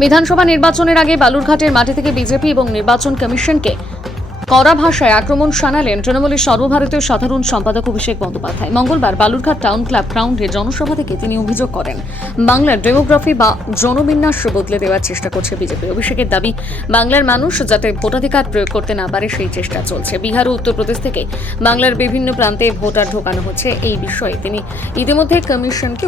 বিধানসভা নির্বাচনের আগে বালুরঘাটের মাটি থেকে বিজেপি এবং নির্বাচন কমিশনকে কড়া ভাষায় আক্রমণ শানালেন তৃণমূলের সর্বভারতীয় সাধারণ সম্পাদক অভিষেক বন্দ্যোপাধ্যায়। মঙ্গলবার বালুরঘাট টাউন ক্লাব গ্রাউন্ডে জনসভা থেকে তিনি অভিযোগ করেন, বাংলার ডেমোগ্রাফি বা জনবিন্যাস বদলে দেওয়ার চেষ্টা করছে বিজেপি। অভিষেকের দাবি, বাংলার মানুষ যাতে ভোটাধিকার প্রয়োগ করতে না পারে সেই চেষ্টা চলছে। বিহার ও উত্তরপ্রদেশ থেকে বাংলার বিভিন্ন প্রান্তে ভোটার ঢোকানো হচ্ছে। এই বিষয়ে তিনি ইতিমধ্যে কমিশনকে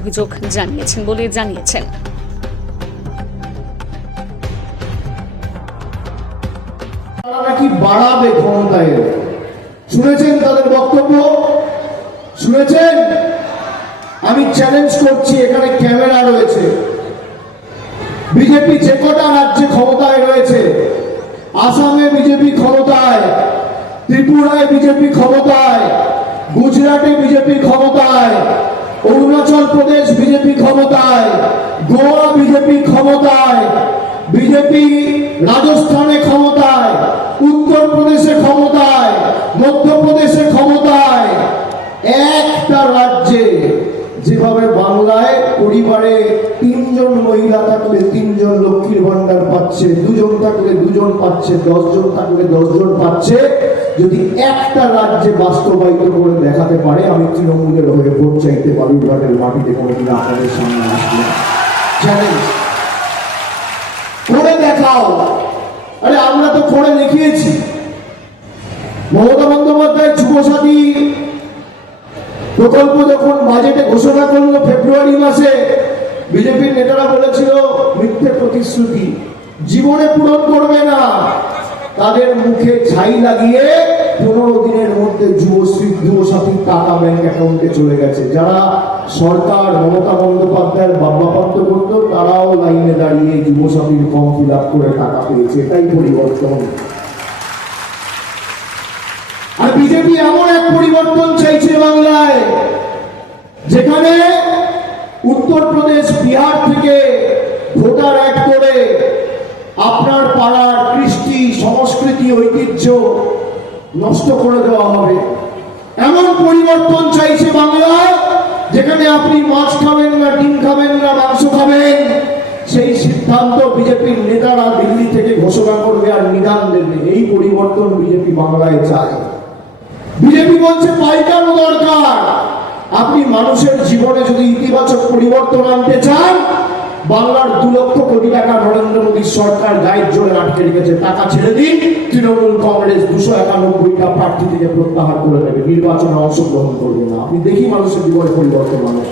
অভিযোগ জানিয়েছেন বলে জানিয়েছেন। নাকি বাড়াবে ক্ষমতায়, শুনেছেন তাদের বক্তব্য? শুনেছেন? আমি চ্যালেঞ্জ করছি, এখানে ক্যামেরা রয়েছে। বিজেপি যে কটা রাজ্যে ক্ষমতায় রয়েছে, আসামে বিজেপি ক্ষমতায়, ত্রিপুরায় বিজেপি ক্ষমতায়, গুজরাটে বিজেপি ক্ষমতায়, অরুণাচল প্রদেশ বিজেপি ক্ষমতায়, গোয়া বিজেপি ক্ষমতায়, বিজেপি রাজস্থানে ক্ষমতায়, উত্তরপ্রদেশে ক্ষমতায়, মধ্যপ্রদেশে ক্ষমতায়। একটা রাজ্যে যেভাবে বাংলায় পরিবারে 3 জন মহিলা থাকলে 3 জন লক্ষ্মীর ভান্ডার পাচ্ছে, 2 জন থাকলে 2 জন পাচ্ছে, 10 জন থাকলে 10 জন পাচ্ছে, যদি একটা রাজ্যে বাস্তবায়িত করে দেখাতে পারে, আমি তৃণমূলের হয়ে ভোট চাইতে বালুরঘাটের মাটিতে কোনোদিন আপনাদের সামনে আসলে চ্যালেঞ্জ করে দেখাও। আরে আমরা তো করে দেখিয়েছি। মমতা বন্দ্যোপাধ্যায় যুবসাথী প্রকল্প যখন বাজেটে ঘোষণা করলো ফেব্রুয়ারি মাসে, বিজেপির নেতারা বলেছিল মিথ্যে প্রতিশ্রুতি, জীবনে পূরণ করবে না। তাদের মুখে ছাই লাগিয়ে 15 দিনের মধ্যে যুবসাথীর টাকা ব্যাংক অ্যাকাউন্টে চলে গেছে। যারা সরকার মমতা বন্দ্যোপাধ্যায়ের বাব্যাপান্ত করত, তারাও লাইনে দাঁড়িয়ে যুবসাথীর ফর্ম ফিল আপ করে টাকা পেয়েছে। এটাই পরিবর্তন। আর বিজেপি এমন এক পরিবর্তন চাইছে বাংলায়, যেখানে উত্তরপ্রদেশ, বিহার থেকে ভোটার অ্যাড করে আপনার পাড়ার কৃষ্টি, সংস্কৃতি, ঐতিহ্য নষ্ট করে দেওয়া হবে। এমন পরিবর্তন চাইছে বাংলায়, যেখানে আপনি মাছ খাবেন না, ডিম খাবেন না, মাংস খাবেন, সেই সিদ্ধান্ত বিজেপির নেতারা দিল্লি থেকে ঘোষণা করবে আর নিদান দেবে। এই পরিবর্তন বিজেপি বাংলায় চায়। বিজেপি বলছে পাল্টানো দরকার। আপনি মানুষের জীবনে যদি ইতিবাচক পরিবর্তন আনতে চান, বাংলার 2 লক্ষ কোটি টাকা নরেন্দ্র মোদীর সরকার গায়ের জোরে আটকে রেখেছে, টাকা ছেড়ে দিন। তৃণমূল কংগ্রেস 291টা প্রার্থী থেকে প্রত্যাহার করে নেবে, নির্বাচনে অংশগ্রহণ করবে না। আপনি দেখি মানুষের জীবনে পরিবর্তন আনে।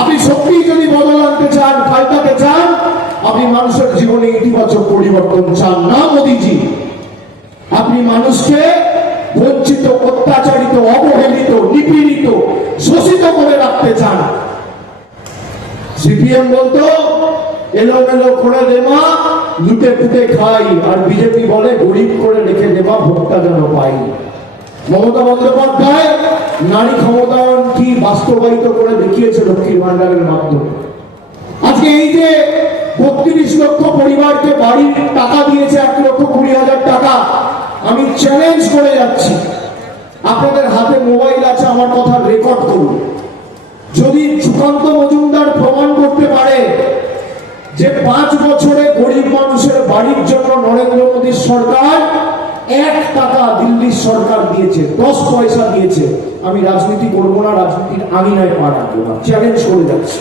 আপনি সত্যি যদি বদল আনতে চান, পাল্টাতে চান, আপনি মানুষের জীবনে ইতিবাচক পরিবর্তন চান না মোদীজি। আপনি মানুষকে বঞ্চিত, অত্যাচারিত, অবহেলিত, নিপীড়িত, শোষিত করে রাখতে চান। সিপিএম বলতো এলোমেলো করে দেওয়া, লুটে পুটে খাই, আর বিজেপি বলে গরিব করে রেখে দেওয়া, ভোটটা যেন পাই। মমতা বন্দ্যোপাধ্যায় নারী ক্ষমতায়ন কি বাস্তবায়িত করে দেখিয়েছে লক্ষ্মীর ভান্ডারের মাধ্যমে। আজকে এই যে 32 লক্ষ পরিবারকে বাড়ির টাকা দিয়েছে, 1,20,000 টাকা, আমি চ্যালেঞ্জ করে যাচ্ছি, আপনাদের হাতে মোবাইল আছে, আমার কথা রেকর্ড করুন। যদি সুকান্ত মজুমদার প্রমাণ করতে পারে যে 5 বছরে গরিব মানুষের বাড়ির জন্য নরেন্দ্র মোদীর সরকার 1 টাকা দিল্লির সরকার দিয়েছে, 10 পয়সা দিয়েছে, আমি রাজনীতি করবো না, রাজনীতির আঙিনায় পা রাখবো না, চ্যালেঞ্জ করে যাচ্ছি।